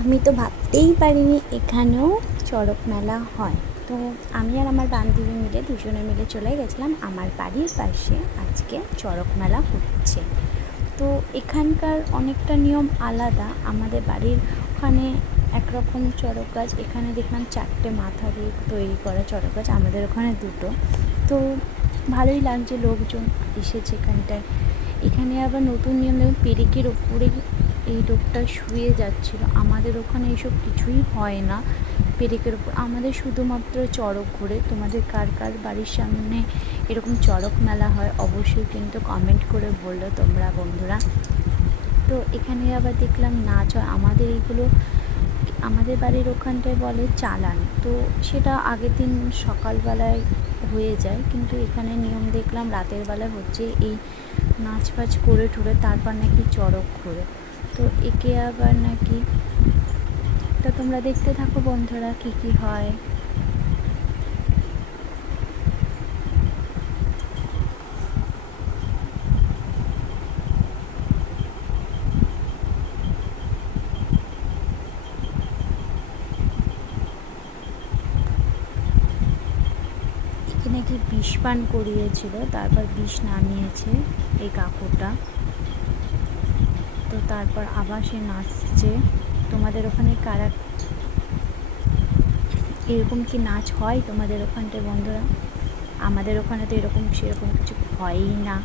আমি তো ভাবতেই পারিনি এখানেও চড়ক মেলা হয়। তো আমি আর আমার বান্ধবী মিলে দুজনে মিলে চলে গেছিলাম আমার বাড়ির পাশে আজকে চড়ক মেলা হচ্ছে। তো এখানকার অনেকটা নিয়ম আলাদা। আমাদের বাড়ির ওখানে একরকম চড়ক গাছ, এখানে দেখলাম 4টে মাথা দিয়ে তৈরি করা চড়ক গাছ, আমাদের ওখানে 2টো। তো ভালোই লাগছে, লোকজন এসেছে এখানটায়। এখানে আবার নতুন নিয়ম, যেমন পেরেকের ওপরে এই লোকটা শুয়ে যাচ্ছিল। আমাদের ওখানে এইসব কিছুই হয় না পেরেকের ওপর, আমাদের শুধুমাত্র চড়ক ঘোরে। তোমাদের কার কার বাড়ির সামনে এরকম চড়ক মেলা হয় অবশ্যই কিন্তু কমেন্ট করে বললো তোমরা বন্ধুরা। তো এখানে আবার দেখলাম নাচ হয়। আমাদের এইগুলো আমাদের বাড়ির ওখানটায় বলে চালান। তো সেটা আগের দিন সকালবেলায় হয়ে যায়, কিন্তু এখানে নিয়ম দেখলাম রাতের বেলায় হচ্ছে। এই নাচ ফাচ করে ঠুরে তারপর নাকি চড়ক ঘোরে। তো একে আবার নাকি, তো তোমরা দেখতে থাকো বন্ধুরা কি কি হয়। নাকি বিষ পান করিয়েছিল, তারপর বিষ নামিয়েছে এই কাকুটা। তো তারপর আবার সে নাচছে। তোমাদের ওখানে কারা এরকম কি নাচ হয় তোমাদের ওখানটায় বন্ধুরা? আমাদের ওখানে তো এরকম সেরকম কিছু হয়ই না।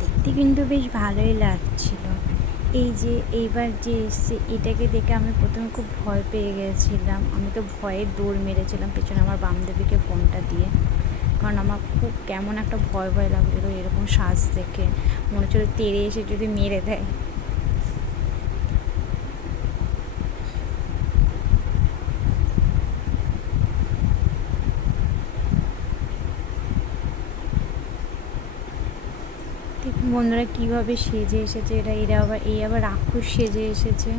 দেখতে কিন্তু বেশ ভালোই লাগছিল। এই যে এইবার যে এসছে এটাকে দেখে আমি প্রথমে খুব ভয় পেয়ে গেছিলাম। আমি তো ভয়ে দৌড় মেরেছিলাম পেছনে আমার বান্ধবীকে ফোনটা দিয়ে, কারণ আমার খুব কেমন একটা ভয় ভয় লাগছিলো এরকম সাজ দেখে। মনে হচ্ছিল তেড়ে এসে যদি মেরে দেয়। বন্ধুরা কীভাবে সেজে এসেছে এরা আবার রাক্ষস সেজে এসেছে।